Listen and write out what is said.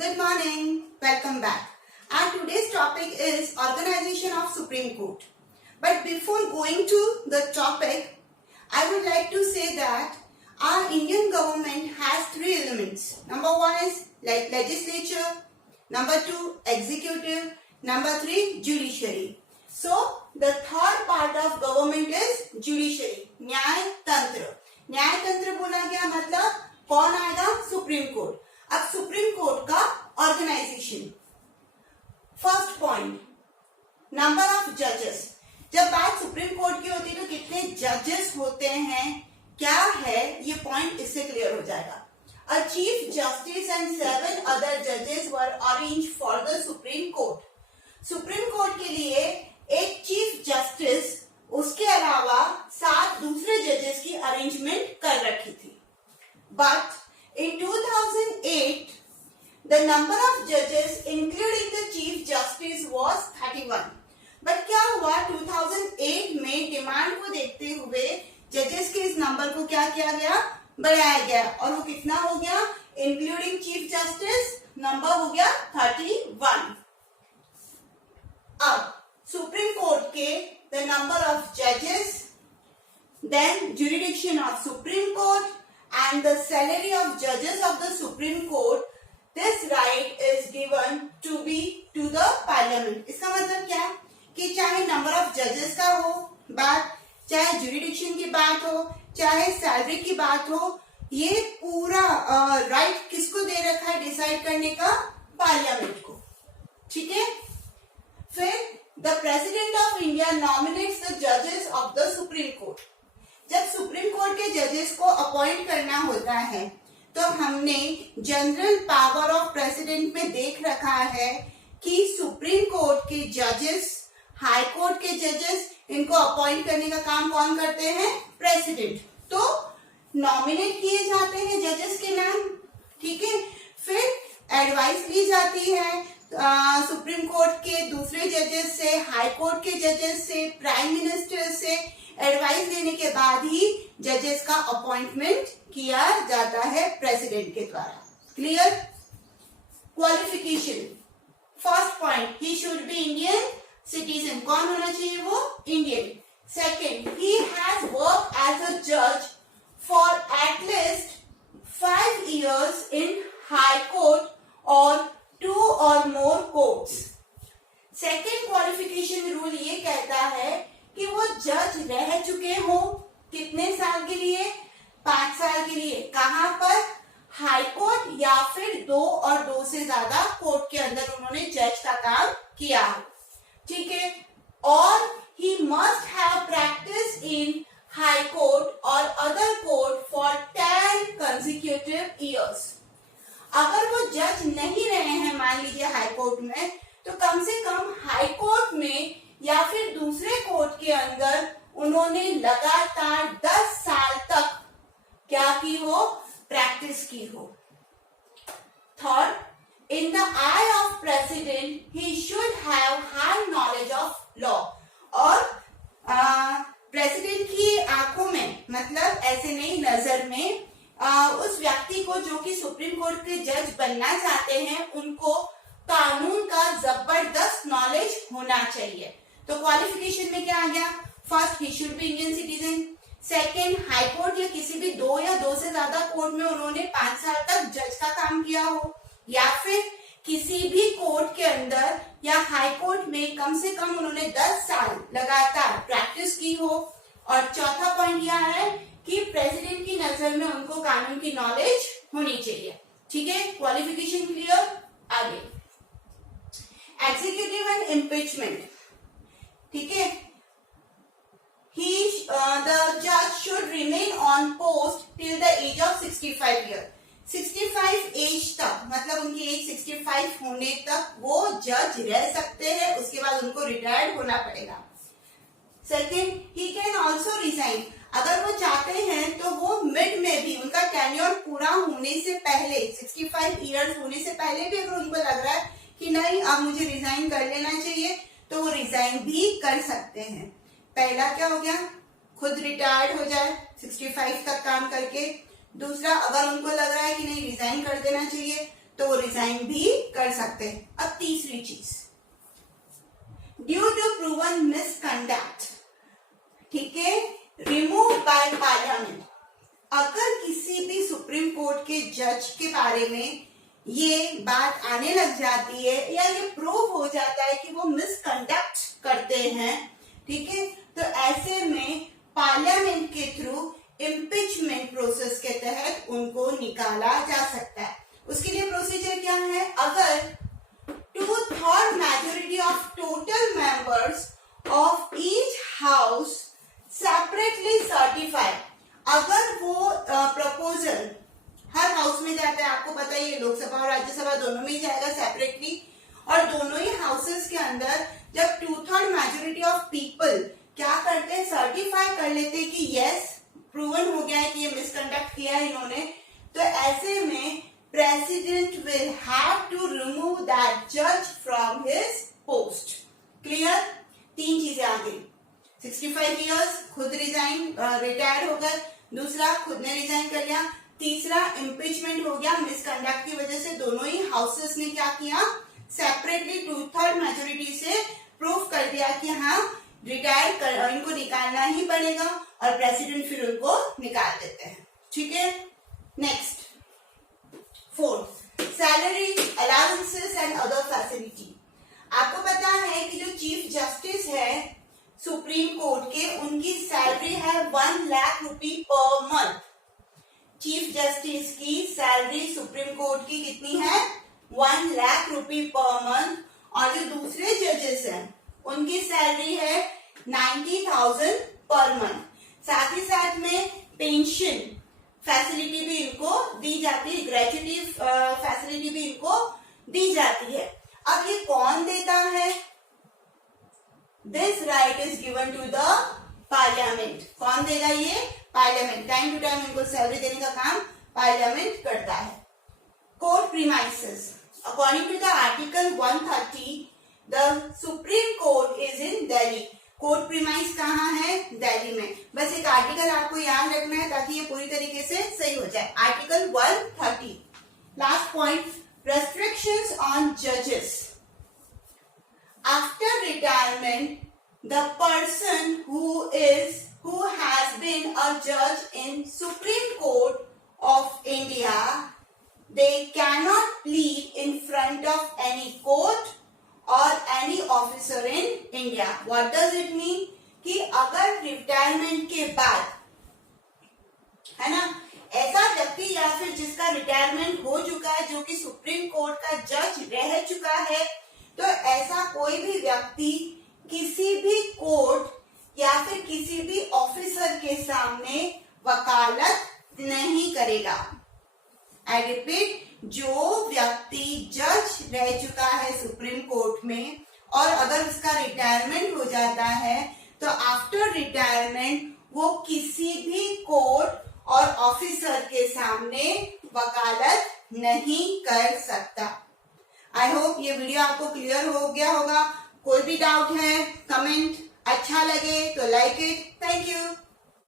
Good morning. Welcome back. And today's topic is Organization of Supreme Court. But before going to the topic, I would like to say that our Indian government has three elements. Number one is legislature, number two executive, number three judiciary. So the third part of government is judiciary, न्याय तंत्र. न्याय तंत्र बोला गया मतलब कौन आएगा? Supreme court. अब सुप्रीम कोर्ट का organization. First point, number of जजेस. जब बात सुप्रीम कोर्ट की होती है तो कितने जजेस होते हैं, क्या है, ये पॉइंट इससे क्लियर हो जाएगा. A chief justice and 7 other judges were arranged for the Supreme Court. Supreme court के लिए एक चीफ जस्टिस, उसके अलावा 7 दूसरे जजेस की अरेंजमेंट कर रखी थी. But in 2008 the number of judges including the chief justice was 31. But क्या हुआ, 2008 में डिमांड को देखते हुए जजेस के इस नंबर को क्या किया गया, बढ़ाया गया. और वो कितना हो गया, इंक्लूडिंग चीफ जस्टिस नंबर हो गया 31. अब सुप्रीम कोर्ट के द नंबर ऑफ जजेस, then jurisdiction of supreme court and the salary of जजेस of the supreme court, this right is given to be to the parliament. इसका मतलब क्या कि चाहे नंबर ऑफ जजेस का हो बात, चाहे जुरिडिक्शन की बात हो, चाहे सैलरी की बात हो, ये पूरा राइट किसको दे रखा है डिसाइड करने का, पार्लियामेंट को. ठीक है. फिर the president of India nominates the जजेस ऑफ द सुप्रीम कोर्ट. जब सुप्रीम कोर्ट के जजेस को अपॉइंट करना होता है तो हमने जनरल पावर ऑफ प्रेसिडेंट में देख रखा है कि सुप्रीम कोर्ट के जजेस, हाई कोर्ट के जजेस, इनको अपॉइंट करने का काम कौन करते हैं, प्रेसिडेंट. तो नॉमिनेट किए जाते हैं जजेस के नाम. ठीक है. फिर एडवाइस ली जाती है सुप्रीम कोर्ट के दूसरे जजेस से, हाई कोर्ट के जजेस से, प्राइम मिनिस्टर से. एडवाइस लेने के बाद ही जजेस का अपॉइंटमेंट किया जाता है प्रेसिडेंट के द्वारा. Clear. Qualification. First point, he should be Indian citizen. कौन होना चाहिए वो, Indian. Second, he has work as a जज for at least 5 years in high court or 2 or more courts. Second qualification rule ये कहता है कि वो जज रह चुके हो कितने साल के लिए, 5 साल के लिए. कहां पर, हाई कोर्ट या फिर 2 और 2 से ज्यादा कोर्ट के अंदर उन्होंने जज का काम किया हो. ठीक है. और he must have practice in high court और other court for 10 consecutive years. अगर वो जज नहीं रहे हैं मान लीजिए हाई कोर्ट में, तो कम से कम हाई कोर्ट में या फिर दूसरे कोर्ट के अंदर उन्होंने लगातार 10 साल तक क्या की हो, प्रैक्टिस की हो. Third, in the I of president he should have high knowledge of law. और प्रेसिडेंट की आंखों में, मतलब ऐसे नहीं, नजर में, उस व्यक्ति को जो कि सुप्रीम कोर्ट के जज बनना चाहते हैं, उनको कानून का जबरदस्त नॉलेज होना चाहिए. तो क्वालिफिकेशन में क्या आ गया, first, he should be Indian citizen. Second, high court या किसी भी 2 या 2 से ज्यादा कोर्ट में उन्होंने 5 साल तक जज का काम किया हो, या फिर किसी भी कोर्ट के अंदर या हाई कोर्ट में कम से कम उन्होंने 10 साल लगातार प्रैक्टिस की हो. और चौथा पॉइंट यह है कि प्रेसिडेंट की नजर में उनको कानून की नॉलेज होनी चाहिए. ठीक है. Qualification clear. आगे, एग्जीक्यूटिव एंड इम्पीचमेंट. ठीक है. The judge should remain on post till the age of 65 years. 65 as तक, मतलब उनकी एज 65 होने तक वो जज रह सकते हैं. उसके बाद उनको रिटायर्ड होना पड़ेगा. Second, he can also resign. अगर वो चाहते हैं तो वो मिड में भी, उनका टेन्योर पूरा होने से पहले, 65 इयर्स होने से पहले भी अगर उनको लग रहा है कि नहीं अब मुझे रिजाइन कर लेना चाहिए, तो वो रिजाइन भी कर सकते हैं. पहला क्या हो गया, खुद रिटायर्ड हो जाए 65 तक काम करके. दूसरा, अगर उनको लग रहा है कि नहीं रिजाइन कर देना चाहिए, तो वो रिजाइन भी कर सकते हैं। अब तीसरी चीज, ड्यू टू प्रूवन मिसकंडक्ट, ठीक है, रिमूव बाय पार्लियामेंट। अगर किसी भी सुप्रीम कोर्ट के जज के बारे में ये बात आने लग जाती है या ये प्रूव हो जाता है कि वो मिसकंडक्ट करते हैं, ठीक है, तो ऐसे में पार्लियामेंट के थ्रू इम्पीचमेंट प्रोसेस के तहत उनको निकाला जा सकता है। उसके लिए प्रोसीजर क्या है, अगर 2/3 majority of total members of each house separately certify, अगर वो प्रपोजल हर हाउस में जाता है, आपको पता ही है लोकसभा और राज्यसभा दोनों में ही जाएगा सेपरेटली, और दोनों ही हाउसेस के अंदर जब 2/3 majority of people क्या करते हैं, सर्टिफाई कर लेते हैं कि यस प्रूवन हो गया है कि ये मिसकंडक्ट किया है इन्होंने, तो ऐसे में president will have to remove that जज फ्रॉम हिज पोस्ट। क्लियर? 3 चीजें आ गई, 65 इयर्स खुद रिटायर्ड हो गए, दूसरा खुद ने रिजाइन कर लिया, तीसरा इम्पीचमेंट हो गया मिसकंडक्ट की वजह से, दोनों ही हाउसेस ने क्या किया, सेपरेटली 2/3 मेजोरिटी से प्रूव कर दिया कि हाँ रिटायर कर, इनको निकालना ही पड़ेगा, और प्रेसिडेंट फिर उनको निकाल देते हैं। ठीक है, next 4th, salary allowances and other facility. आपको पता है कि जो चीफ जस्टिस है सुप्रीम कोर्ट के, उनकी सैलरी है 1 लाख रुपी पर मंथ। चीफ जस्टिस की सैलरी सुप्रीम कोर्ट की कितनी है, 1 लाख रुपी पर मंथ, और जो दूसरे जजेस हैं उनकी सैलरी है 90,000 पर मंथ। साथ ही साथ में पेंशन फैसिलिटी भी इनको दी जाती है, ग्रेजुटी फैसिलिटी भी इनको दी जाती है। अब ये कौन देता है, this right is given to the parliament. कौन देगा ये, पार्लियामेंट। टाइम टू टाइम इनको सैलरी देने का काम पार्लियामेंट करता है। Court premises, according to the article 130 the supreme court is in Delhi. Court premise कहाँ है, दिल्ली में। बस एक आर्टिकल आपको याद रखना है ताकि ये पूरी तरीके से सही हो जाए। Article 130। Last point, restrictions on जजेस। After retirement the person who has been a judge in Supreme Court of India, they cannot plead in front of any court or any officer in India. What does it mean? कि अगर retirement के बाद, है ना, ऐसा व्यक्ति या फिर जिसका रिटायरमेंट हो चुका है, जो कि सुप्रीम कोर्ट का जज रह चुका है, तो ऐसा कोई भी व्यक्ति किसी भी कोर्ट या फिर किसी भी ऑफिसर के सामने वकालत नहीं करेगा। आई रिपीट, जो व्यक्ति जज रह चुका है सुप्रीम कोर्ट में और अगर उसका रिटायरमेंट हो जाता है, तो आफ्टर रिटायरमेंट वो किसी भी कोर्ट और ऑफिसर के सामने वकालत नहीं कर सकता। आई होप ये वीडियो आपको क्लियर हो गया होगा। कोई भी डाउट है, कमेंट, अच्छा लगे तो लाइक इट। Thank you.